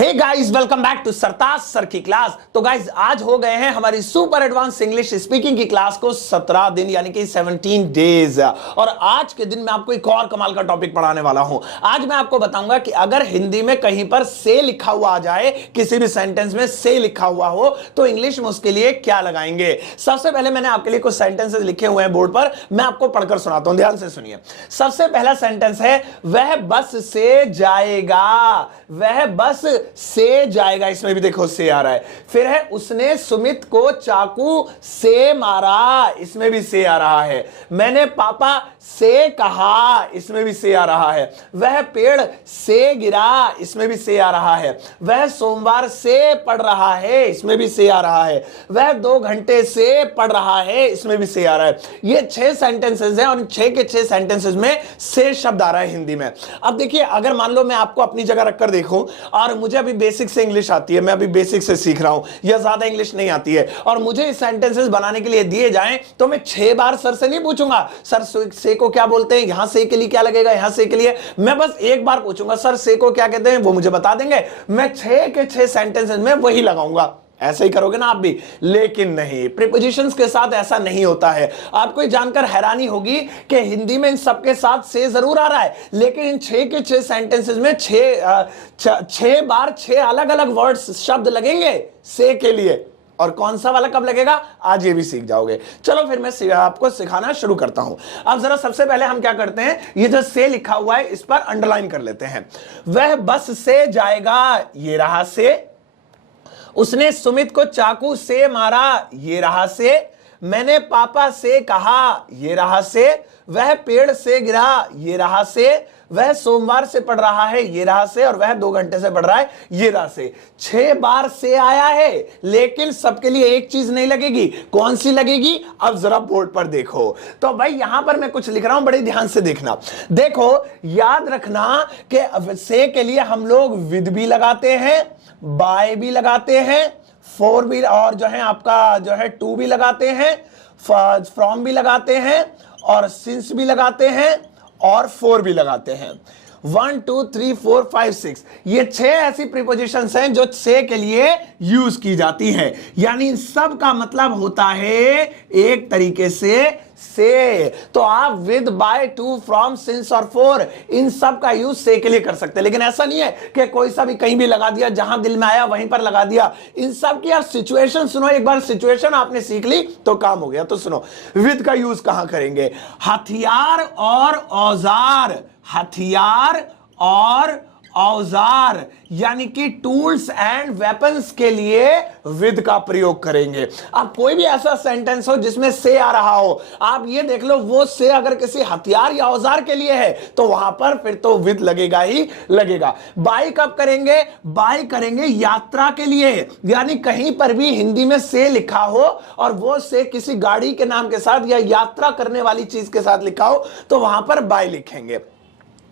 Hey guys, welcome back to Sartaj sir की class. तो guys, आज हो गए हैं हमारी सुपर एडवांस इंग्लिश स्पीकिंग की क्लास को 17 दिन यानी कि 17 डेज। और आज के दिन मैं आपको एक और कमाल का टॉपिक पढ़ाने वाला हूं। आज मैं आपको बताऊंगा कि अगर हिंदी में कहीं पर से लिखा हुआ आ जाए, किसी भी सेंटेंस में से लिखा हुआ हो, तो इंग्लिश में उसके लिए क्या लगाएंगे। सबसे पहले मैंने आपके लिए कुछ सेंटेंसेस लिखे हुए हैं बोर्ड पर, मैं आपको पढ़कर सुनाता हूं, ध्यान से सुनिए। सबसे पहला सेंटेंस है, वह बस से जाएगा। वह बस से जाएगा, इसमें भी देखो से आ रहा है। फिर है, उसने सुमित को चाकू से मारा, इसमें भी से आ रहा है। मैंने पापा से कहा, इसमें भी से आ रहा है। वह पेड़ से गिरा, इसमें भी से आ रहा है। वह सोमवार से पढ़ रहा है, इसमें भी से आ रहा है। वह 2 घंटे से पढ़ रहा है, इसमें भी से आ रहा है। ये 6 सेंटेंसेस हैं और 6 के 6 सेंटेंसेस में से शब्द आ रहा है हिंदी में। अब देखिए, अगर मान लो मैं आपको अपनी जगह रखकर देखूं और मुझे अभी बेसिक से इंग्लिश आती है, मैं अभी बेसिक से सीख रहा हूं या ज्यादा इंग्लिश नहीं आती है, और मुझे इस सेंटेंसेस बनाने के लिए दिए जाएं, तो मैं 6 बार सर से नहीं पूछूंगा सर से को क्या बोलते हैं, यहां से के लिए क्या लगेगा, यहां से के लिए। मैं बस एक बार पूछूंगा सर से को क्या कहते हैं, वो मुझे बता देंगे। मैं 6 के 6 सेंटेंसेस में वही लगाऊंगा। ऐसे ही करोगे ना आप भी, लेकिन नहीं, प्रीपोजिशंस के साथ ऐसा नहीं होता है। आपको जानकर हैरानी होगी कि हिंदी में इन सबके साथ से जरूर आ रहा है, लेकिन इन 6 के 6 सेंटेंसेस में 6 बार 6 अलग अलग वर्ड्स शब्द लगेंगे से के लिए। और कौन सा वाला कब लगेगा, आज ये भी सीख जाओगे। चलो फिर मैं आपको सिखाना शुरू करता हूं। अब जरा सबसे पहले हम क्या करते हैं, ये जो से लिखा हुआ है इस पर अंडरलाइन कर लेते हैं। वह बस से जाएगा, ये रहा से। उसने सुमित को चाकू से मारा, ये रहा से। मैंने पापा से कहा, ये रहा से। वह पेड़ से गिरा, ये रहा से। वह सोमवार से पढ़ रहा है, ये रहा से। और वह 2 घंटे से पढ़ रहा है, ये रहा से। 6 बार से आया है, लेकिन सबके लिए एक चीज नहीं लगेगी। कौन सी लगेगी, अब जरा बोर्ड पर देखो। तो भाई यहां पर मैं कुछ लिख रहा हूं, बड़े ध्यान से देखना। देखो, याद रखना कि से के लिए हम लोग विद भी लगाते हैं, बाय भी लगाते हैं, फॉर भी, और जो है आपका जो है टू भी लगाते हैं, फ्रॉम भी लगाते हैं, और सिंस भी लगाते हैं, और फोर भी लगाते हैं। 1 2 3 4 5 6 ये 6 ऐसी प्रीपोजिशंस हैं जो से के लिए यूज की जाती हैं। यानी इन सब का मतलब होता है एक तरीके से तो आप with, by, to, from, since और फॉर इन सब का यूज से के लिए कर सकते हैं। लेकिन ऐसा नहीं है कि कोई सा भी कहीं भी लगा दिया, जहां दिल में आया वहीं पर लगा दिया। इन सब की आप सिचुएशन सुनो, एक बार सिचुएशन आपने सीख ली तो काम हो गया। तो सुनो, विद का यूज कहां करेंगे, हथियार और औजार। हथियार और औजार यानी कि टूल्स एंड वेपन्स के लिए विद का प्रयोग करेंगे। अब कोई भी ऐसा सेंटेंस हो जिसमें से आ रहा हो, आप ये देख लो, वो से अगर किसी हथियार या औजार के लिए है तो वहां पर फिर तो विद लगेगा ही लगेगा। बाय कब करेंगे, बाय करेंगे यात्रा के लिए। यानी कहीं पर भी हिंदी में से लिखा हो और वो से किसी गाड़ी के नाम के साथ या यात्रा करने वाली चीज के साथ लिखा हो तो वहां पर बाय लिखेंगे।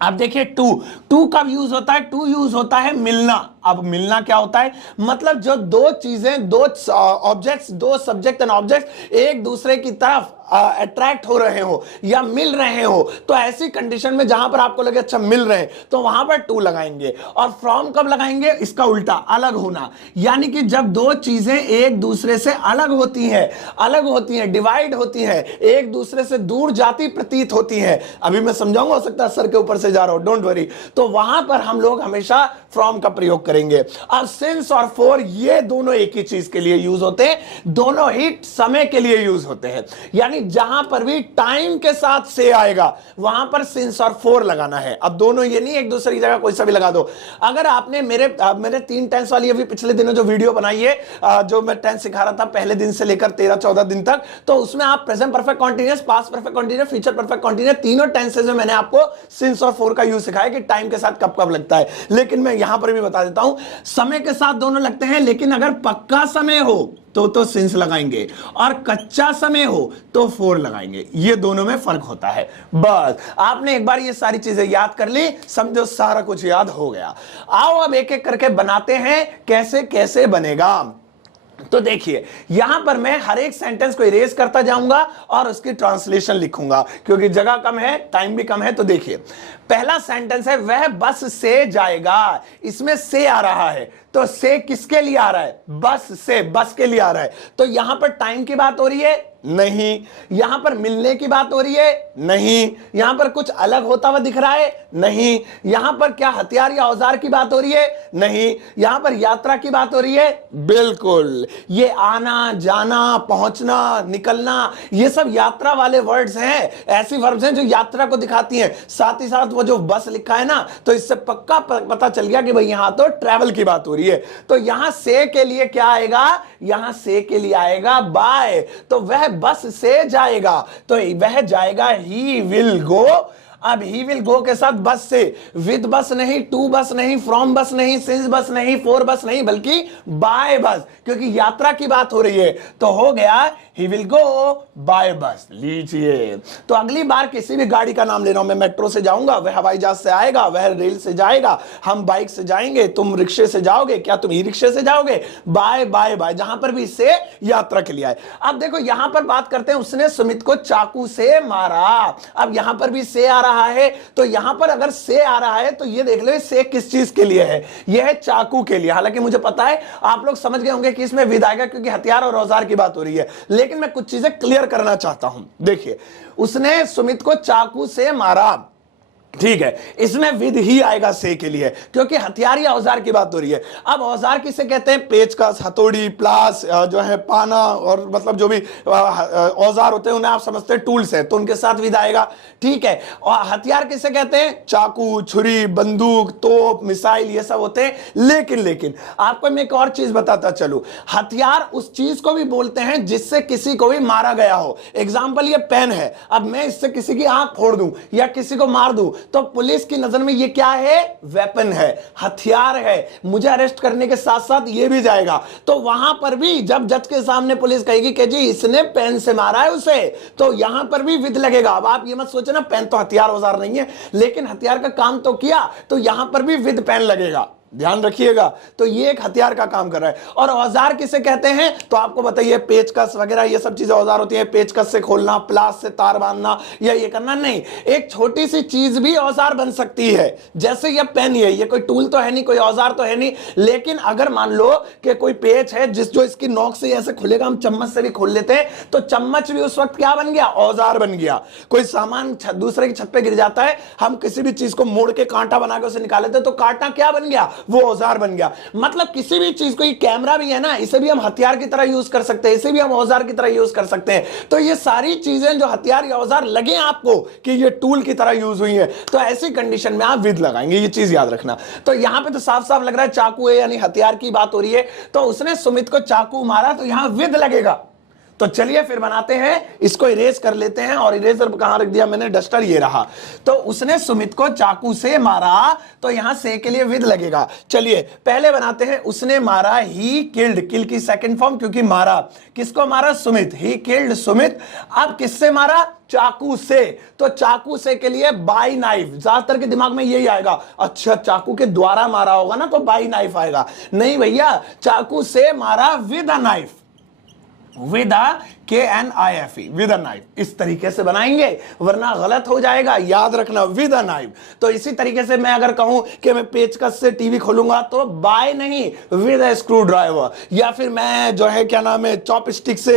अब देखिए, टू कब यूज होता है, टू यूज होता है मिलना। अब मिलना क्या होता है, मतलब जो 2 चीजें, 2 ऑब्जेक्ट्स, 2 सब्जेक्ट एंड ऑब्जेक्ट एक दूसरे की तरफ अट्रैक्ट हो रहे हो या मिल रहे हो, तो ऐसी कंडीशन में जहां पर आपको लगे अच्छा मिल रहे हैं तो वहां पर टू लगाएंगे। और फ्रॉम कब लगाएंगे, इसका उल्टा, अलग होना। यानी कि जब 2 चीजें एक दूसरे से अलग होती हैं, डिवाइड होती हैं, एक दूसरे से दूर जाती प्रतीत होती हैं। अभी मैं समझाऊंगा, हो सकता है सर के ऊपर से जा रहा हूं, डोंट वरी। तो वहां पर हम लोग हमेशा फ्रॉम का प्रयोग करेंगे। अब सिंस और फॉर ये दोनों एक ही चीज के लिए यूज होते हैं, दोनों ही समय के लिए यूज होते हैं। यानी जहां पर भी टाइम के साथ से आएगा वहां पर सिंस और फॉर लगाना है। अब दोनों ये नहीं एक दूसरे की जगह कोई सा भी लगा दो। अगर आपने मेरे 3 टेंस वाली अभी पिछले दिनों जो वीडियो बनाई है, जो मैं टेंस सिखा रहा था पहले दिन से लेकर 13-14 दिन तक, तो उसमें आप present perfect continuous, past perfect continuous, future perfect continuous, तीनों टेंसेस में मैंने आपको सिंस और फॉर का यूज सिखाया कि टाइम के साथ कब कब लगता है। लेकिन मैं यहां पर भी बता देता हूं, समय के साथ दोनों लगते हैं, लेकिन अगर पक्का समय हो तो सिंस लगाएंगे, और कच्चा समय हो तो फॉर लगाएंगे। ये दोनों में फर्क होता है। बस आपने एक बार ये सारी चीजें याद कर ली, समझो सारा कुछ याद हो गया। आओ अब एक एक करके बनाते हैं, कैसे कैसे बनेगा। तो देखिए यहां पर मैं हर एक सेंटेंस को इरेज करता जाऊंगा और उसकी ट्रांसलेशन लिखूंगा, क्योंकि जगह कम है, टाइम भी कम है। तो देखिए पहला सेंटेंस है वह बस से जाएगा, इसमें से आ रहा है, तो से किसके लिए आ रहा है? बस से, बस के लिए आ रहा है। तो यहां पर टाइम की बात हो रही है? नहीं। यहां पर मिलने की बात हो रही है? नहीं। यहां पर कुछ अलग होता हुआ दिख रहा है? नहीं। यहां पर क्या हथियार या औजार की बात हो रही है? नहीं। यहां पर यात्रा की बात हो रही है? बिल्कुल। ये आना जाना, पहुंचना, निकलना, ये सब यात्रा वाले वर्ड्स हैं, ऐसी वर्ब्स हैं जो यात्रा को दिखाती हैं। साथ ही साथ वो जो बस लिखा है ना, तो इससे पक्का पता चल गया कि भाई यहां तो ट्रैवल की बात हो रही है। तो यहां से के लिए क्या आएगा? यहां से के लिए आएगा बाय। तो वह बस से जाएगा, तो वह जाएगा, ही विल गो। अब ही विल गो के साथ बस से, विद बस नहीं, टू बस नहीं, फ्रॉम बस नहीं, सिंस बस नहीं, फॉर बस नहीं, बल्कि बाय बस, क्योंकि यात्रा की बात हो रही है। तो हो गया ही विल गो बाय बस। लीजिए, तो अगली बार किसी भी गाड़ी का नाम ले रहा हूं, मैं मेट्रो से जाऊंगा, वह हवाई जहाज से आएगा, वह रेल से जाएगा, हम बाइक से जाएंगे, तुम रिक्शे से जाओगे, क्या तुम ई रिक्शे से जाओगे? बाय बाय बाय, जहां पर भी से यात्रा के लिए आए। अब देखो यहां पर बात करते हैं, उसने सुमित को चाकू से मारा। अब यहां पर भी से आ रहा है, तो यहां पर अगर से आ रहा है तो ये देख लो से किस चीज के लिए है? ये है चाकू के लिए। हालांकि मुझे पता है आप लोग समझ गए होंगे कि इसमें विद आएगा, क्योंकि हथियार और औजार की बात हो रही है, लेकिन मैं कुछ चीजें क्लियर करना चाहता हूं। देखिए, उसने सुमित को चाकू से मारा, ठीक है, इसमें विद ही आएगा से के लिए, क्योंकि हथियार या औजार की बात हो रही है। अब औजार किसे कहते हैं? पेचकस, हथौड़ी, प्लास, जो है पाना, और मतलब जो भी औजार होते हैं उन्हें आप समझते हैं टूल्स है, तो उनके साथ विद आएगा, ठीक है। और हथियार किसे कहते हैं? चाकू, छुरी, बंदूक, तोप, मिसाइल, ये सब होते हैं। लेकिन आपको मैं एक और चीज बताता चलूं, हथियार उस चीज को भी बोलते हैं जिससे किसी को भी मारा गया हो। एग्जाम्पल, ये पेन है, अब मैं इससे किसी की आंख फोड़ दूं या किसी को मार दूं, तो पुलिस की नजर में ये क्या है? वेपन है, हथियार है, मुझे अरेस्ट करने के साथ साथ ये भी जाएगा। तो वहां पर भी जब जज के सामने पुलिस कहेगी कि जी इसने पेन से मारा है उसे, तो यहां पर भी विद लगेगा। अब आप ये मत सोचो ना, पेन तो हथियार औजार नहीं है, लेकिन हथियार का काम तो किया, तो यहां पर भी विद पेन लगेगा, ध्यान रखिएगा। तो ये एक हथियार का काम कर रहा है। और औजार किसे कहते हैं? तो आपको बताइए, पेचकस वगैरह ये सब चीजें औजार होती है। पेचकस से खोलना, प्लास से तार बांधना, या ये करना नहीं। एक छोटी सी चीज भी औजार बन सकती है, जैसे ये पेन है, ये कोई टूल तो है नहीं, कोई औजार तो है नहीं, लेकिन अगर मान लो कि कोई पेच है जो इसकी नोक से ऐसे खुलेगा, हम चम्मच से भी खोल लेते हैं, तो चम्मच भी उस वक्त क्या बन गया? औजार बन गया। कोई सामान दूसरे की छत पे गिर जाता है, हम किसी भी चीज को मोड़ के कांटा बना के उसे निकाल लेते हैं, तो कांटा क्या बन गया? वो औजार बन गया। मतलब किसी भी चीज को, ये कैमरा भी है ना, इसे भी हम हथियार की तरह यूज कर सकते हैं, इसे भी हम औजार की तरह यूज कर सकते हैं। तो ये सारी चीजें जो हथियार या औजार लगे आपको कि ये टूल की तरह यूज हुई है, तो ऐसी कंडीशन में आप विद लगाएंगे, ये चीज याद रखना। तो यहां पे तो साफ साफ लग रहा है चाकू है, यानी हथियार की बात हो रही है। तो उसने सुमित को चाकू मारा, तो यहां विद लगेगा। तो चलिए फिर बनाते हैं, इसको इरेज कर लेते हैं। और इरेजर कहां रख दिया मैंने? डस्टर, ये रहा। तो उसने सुमित को चाकू से मारा, तो यहां से के लिए विद लगेगा। चलिए पहले बनाते हैं, उसने मारा, ही किल्ड, किल की सेकंड फॉर्म, क्योंकि मारा किसको? मारा? Sumit, he killed Sumit. अब किससे मारा? चाकू से। तो चाकू से के लिए बाई नाइफ, ज्यादातर के दिमाग में यही आएगा, अच्छा चाकू के द्वारा मारा होगा ना, तो बाई नाइफ आएगा। नहीं भैया, चाकू से मारा with a knife, with KNIFE, with a knife. इस तरीके से बनाएंगे, वरना गलत हो जाएगा, याद रखना, विद अ नाइफ। तो इसी तरीके से मैं अगर कहूं कि मैं पेचकस से टीवी खोलूंगा, तो बाय नहीं, विद अ स्क्रू ड्राइवर। या फिर मैं जो है क्या नाम है, चॉपस्टिक से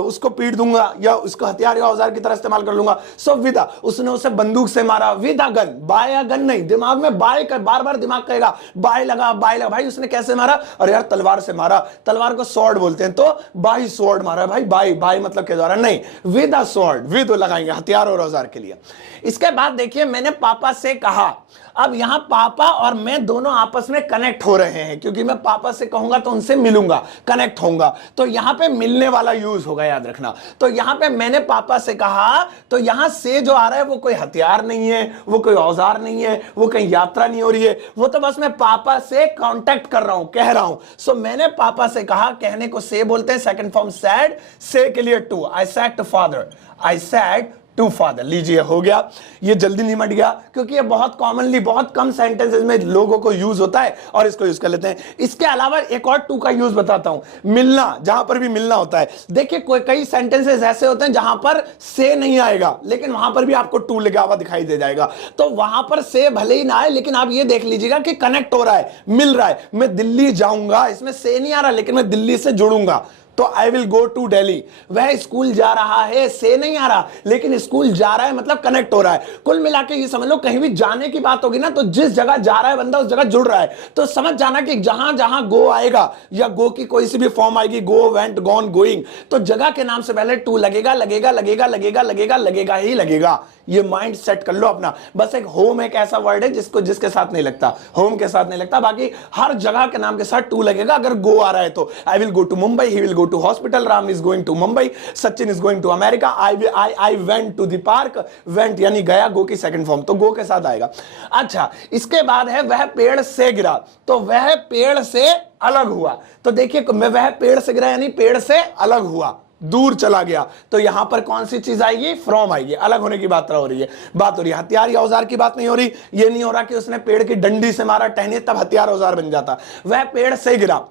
उसको पीट दूंगा, या उसको हथियार या औजार की तरह इस्तेमाल कर लूंगा, सो विद अ। उसने उसे बंदूक से मारा, with a gun, by a gun नहीं। दिमाग में बाय का बार बार दिमाग कहेगा, बाय लगा, बाय लगा। भाई उसने कैसे मारा? अरे यार तलवार से मारा, तलवार को स्वॉर्ड बोलते हैं, तो बाय स्वॉर्ड मारा। भाई बाय बाय मतलब के द्वारा नहीं, विद अ स्वॉर्ड, विद लगाएंगे हथियार और औजार के लिए। इसके बाद देखिए, मैंने पापा से कहा। अब यहां पापा और मैं दोनों आपस में कनेक्ट हो रहे हैं, क्योंकि मैं पापा से कहूंगा तो उनसे मिलूंगा, कनेक्ट होऊंगा, तो यहां पे मिलने वाला यूज होगा, याद रखना। तो यहां पे मैंने पापा से कहा, तो यहां से जो आ रहा है वो कोई हथियार नहीं है, वो कोई औजार नहीं है, वो कहीं यात्रा नहीं हो रही है, वो तो बस मैं पापा से कांटेक्ट कर रहा हूं, कह रहा हूं। सो मैंने पापा से कहा, कहने को से बोलते हैं, सेकंड फॉर्म सैड, से के लिए to, I said to father, I said to father. लीजिए हो गया, ये जल्दी निमट गया क्योंकि ये बहुत कॉमनली बहुत कम सेंटेंसेस में लोगों को यूज होता है और इसको यूज कर लेते हैं। इसके अलावा एक और टू का यूज बताता हूं, मिलना, जहां पर भी मिलना होता है। देखिए कई सेंटेंसेस ऐसे होते हैं जहां पर से नहीं आएगा लेकिन वहां पर भी आपको टू लगा हुआ दिखाई दे जाएगा, तो वहां पर से भले ही ना आए लेकिन आप ये देख लीजिएगा कि कनेक्ट हो रहा है, मिल रहा है। मैं दिल्ली जाऊंगा, इसमें से नहीं आ रहा लेकिन मैं दिल्ली से जुड़ूंगा, तो I will go to Delhi. वह स्कूल जा रहा है, से नहीं आ रहा लेकिन स्कूल जा रहा है मतलब कनेक्ट हो रहा है। कुल मिला के ये समझ लो, कहीं भी जाने की बात होगी ना तो जिस जगह जा रहा है बंदा उस जगह जुड़ रहा है। तो समझ जाना कि जहां जहां गो आएगा या गो की कोई सी भी फॉर्म आएगी, गो, वेंट, गॉन, गोइंग, तो जगह के नाम से पहले टू लगेगा, लगेगा, लगेगा, लगेगा, लगेगा, लगेगा ही लगेगा। ये माइंड सेट कर लो अपना। बस एक होम एक ऐसा वर्ड है जिसके साथ नहीं लगता, होम के साथ नहीं लगता, बाकी हर जगह के नाम के साथ टू लगेगा अगर गो आ रहा है तो। I will go to Mumbai, he will go to hospital, Ram is going to Mumbai, Sachin is going to America, I went to the park, went यानी गया, गो की सेकंड फॉर्म, तो गो के साथ आएगा। अच्छा, इसके बाद है वह पेड़ से गिरा, तो वह पेड़ से अलग हुआ। तो देखिए वह पेड़ से गिरा यानी पेड़ से अलग हुआ, दूर चला गया, तो यहां पर कौन सी चीज आएगी, फ्रॉम आएगी। अलग होने की बात हो रही है, हथियार या औजार की बात नहीं हो रही। ये नहीं हो रहा कि उसने पेड़ की डंडी से मारा, टहनी, तब हथियार औजार बन जाता। वह पेड़ से गिरा,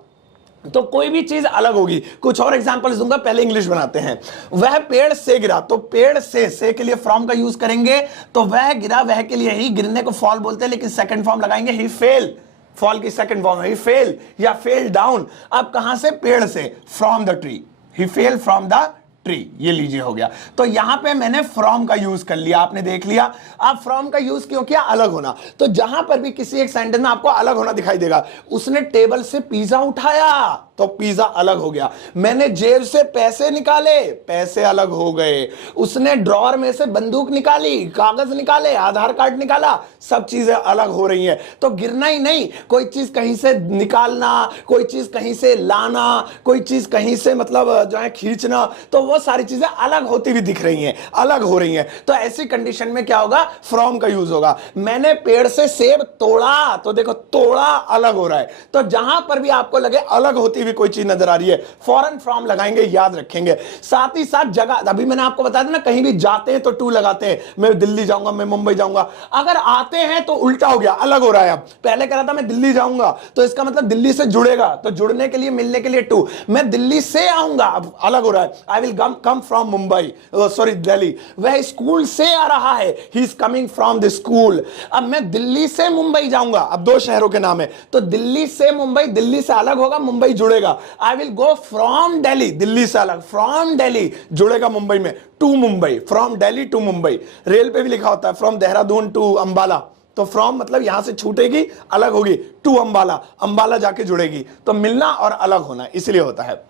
तो कोई भी चीज अलग होगी। कुछ और एग्जांपल्स दूंगा, पहले इंग्लिश बनाते हैं। वह पेड़ से गिरा, तो पेड़ से के लिए फ्रॉम का यूज करेंगे, तो वह गिरा, वह के लिए ही, गिरने को फॉल बोलते हैं लेकिन सेकंड फॉर्म लगाएंगे ही फेल, फॉल की सेकंड फॉर्म है ही फेल या फेल डाउन। अब कहां से, पेड़ से, from the tree, he fell from the tree, ये लीजिए हो गया। तो यहां पे मैंने फ्रॉम का यूज कर लिया, आपने देख लिया। अब फ्रॉम का यूज क्यों किया, अलग होना। तो जहां पर भी किसी एक सेंटेंस में आपको अलग होना दिखाई देगा, उसने टेबल से पिज्जा उठाया तो पिज्जा अलग हो गया। मैंने जेब से पैसे निकाले, पैसे अलग हो गए। उसने ड्रॉअर में से बंदूक निकाली, कागज निकाले, आधार कार्ड निकाला, सब चीजें अलग हो रही हैं। तो गिरना ही नहीं, कोई चीज कहीं से निकालना, कोई चीज कहीं से लाना, कोई चीज कहीं से मतलब जो है खींचना, तो वो सारी चीजें अलग होती हुई दिख रही हैं, अलग हो रही हैं। तो ऐसी कंडीशन में क्या होगा, फ्रॉम का यूज होगा। मैंने पेड़ से सेब तोड़ा, तो देखो तोड़ा अलग हो रहा है। तो जहां पर भी आपको लगे अलग होती भी कोई चीज नजर आ रही है, फौरन फ्रॉम लगाएंगे, याद रखेंगे। साथ ही साथ जगह, अभी मैंने आपको बताया था ना, कहीं भी जाते हैं तो टू लगाते हैं। मैं दिल्ली जाऊंगा, मैं मुंबई जाऊंगा। अगर आते हैं तो उल्टा हो गया, अलग हो रहा है। अब पहले कह रहा था मैं दिल्ली जाऊंगा, तो इसका मतलब दिल्ली से जुड़ेगा, तो जुड़ने के लिए, मिलने के लिए टू। मैं दिल्ली से आऊंगा, अब अलग हो रहा है, I will come from Mumbai, sorry Delhi. वह स्कूल से आ रहा है, he is coming from the school. अब मैं दिल्ली से मुंबई जाऊंगा, अब दो शहरों के नाम है, तो दिल्ली से मुंबई, दिल्ली से अलग होगा, मुंबई जुड़ेगा। I will go from Delhi, Delhi से अलग, फ्रॉम दिल्ली जुड़ेगा मुंबई में, to Mumbai, from Delhi to Mumbai. Rail पे भी लिखा होता है फ्रॉम देहरादून टू अंबाला, तो फ्रॉम मतलब यहां से छूटेगी, अलग होगी, टू अंबाला, अंबाला जाके जुड़ेगी। तो मिलना और अलग होना इसलिए होता है।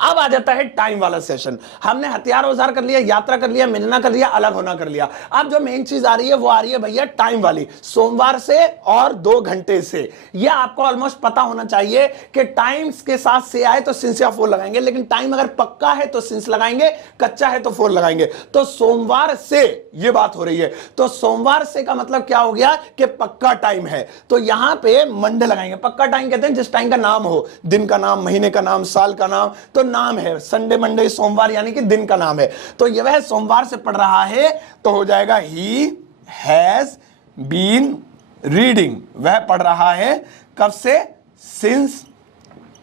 अब आ जाता है टाइम वाला सेशन। हमने हथियार औजार कर लिया, यात्रा कर लिया, मिलना कर लिया, अलग होना कर लिया। अब जो मेन चीज आ रही है वो आ रही है भैया टाइम वाली, सोमवार से और 2 घंटे से। यह आपको ऑलमोस्ट पता होना चाहिए कि टाइम्स के साथ से आए तो सिंस या फोर लगाएंगे, लेकिन टाइम अगर पक्का है तो सिंस लगाएंगे, कच्चा है तो फोर लगाएंगे। तो सोमवार से ये बात हो रही है, तो सोमवार से का मतलब क्या हो गया कि पक्का टाइम है, तो यहां पे मंडे लगाएंगे। पक्का टाइम कहते हैं जिस टाइम का नाम हो, दिन का नाम, महीने का नाम, साल का नाम, तो नाम है। संडे, मंडे, सोमवार यानी कि दिन का नाम है। तो यह वह सोमवार से पढ़ रहा है, तो हो जाएगा ही हैज बीन रीडिंग। वह पढ़ रहा है कब से, सिंस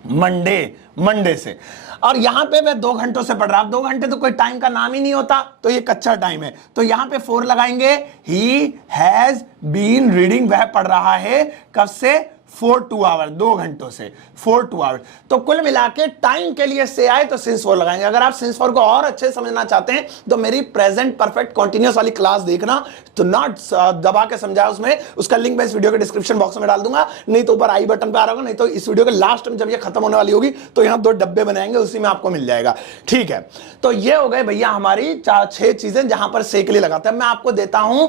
मंडे, मंडे से। और यहां पे वह 2 घंटों से पढ़ रहा है। 2 घंटे तो कोई टाइम का नाम ही नहीं होता, तो ये कच्चा टाइम है, तो यहां पे 4 लगाएंगे। ही हैज बीन रीडिंग, वह पढ़ रहा है कब से, 4 2 आवर, 2 घंटों से, 4 2 आवर। तो कुल मिला के टाइम के लिए से आए तो सिंस 4 लगाएंगे। अगर आप सिंस 4 को और अच्छे समझना चाहते हैं तो मेरी प्रेजेंट परफेक्ट कॉन्टिन्यूस वाली क्लास देखना, तो नॉट दबा के समझाया उसमें, उसका लिंक मैं इस वीडियो के डिस्क्रिप्शन बॉक्स में डाल दूंगा, नहीं तो ऊपर आई बटन पे आ रहा होगा, नहीं तो इस वीडियो के लास्ट में जब ये खत्म होने वाली होगी तो यहां 2 डब्बे बनाएंगे, उसी में आपको मिल जाएगा। ठीक है, तो ये हो गए भैया हमारी 6 चीजें जहां पर से के लिए लगाते हैं। मैं आपको देता हूं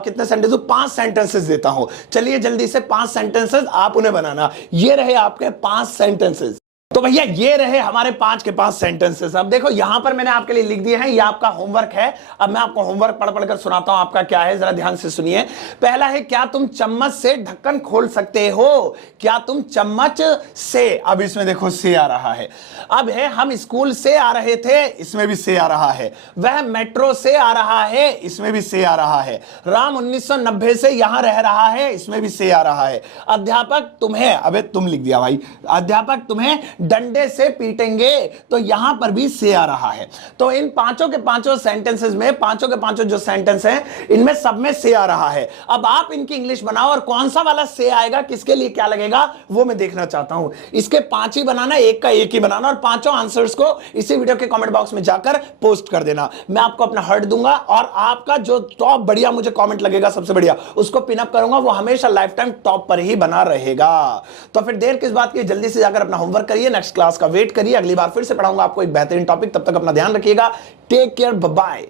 कितने सेंटेंस, 5 सेंटेंसेस देता हूं। चलिए जल्दी से 5 सेंटेंसेस आप उन्हें बनाना। ये रहे आपके 5 सेंटेंसेस। तो भैया ये रहे हमारे 5 के 5 सेंटेंसेस। अब देखो यहां पर मैंने आपके लिए लिख दिए हैं, ये आपका होमवर्क है। अब मैं आपको होमवर्क पढ़ पढ़कर सुनाता हूं आपका क्या है, जरा ध्यान से सुनिए। पहला है, क्या तुम चम्मच से ढक्कन खोल सकते हो? क्या तुम चम्मच से, अब इसमें देखो से आ रहा है। अब है, हम स्कूल से आ रहे थे, इसमें भी से आ रहा है। वह मेट्रो से आ रहा है, इसमें भी से आ रहा है। राम 1990 से यहां रह रहा है, इसमें भी से आ रहा है। अध्यापक तुम्हें, अबे तुम लिख दिया भाई, अध्यापक तुम्हें डंडे से पीटेंगे, तो यहां पर भी से आ रहा है। तो इन पांचों के पांचों सेंटेंसेस में, पांचों के पांचों जो सेंटेंस हैं, इनमें सब में से आ रहा है। अब आप इनकी इंग्लिश बनाओ और कौन सा वाला से आएगा, किसके लिए क्या लगेगा, वो मैं देखना चाहता हूं। इसके 5 ही बनाना, एक का एक ही बनाना, और पांचों आंसर्स को इसी वीडियो के कमेंट बॉक्स में जाकर पोस्ट कर देना। मैं आपको अपना हार्ट दूंगा और आपका जो टॉप बढ़िया मुझे कमेंट लगेगा, सबसे बढ़िया, उसको पिन अप करूंगा, वो हमेशा लाइफ टाइम टॉप पर ही बना रहेगा। तो फिर देर किस बात की, जल्दी से जाकर अपना होमवर्क करिए, नेक्स्ट क्लास का वेट करिए। अगली बार फिर से पढ़ाऊंगा आपको एक बेहतरीन टॉपिक। तब तक अपना ध्यान रखिएगा। Take care, bye bye.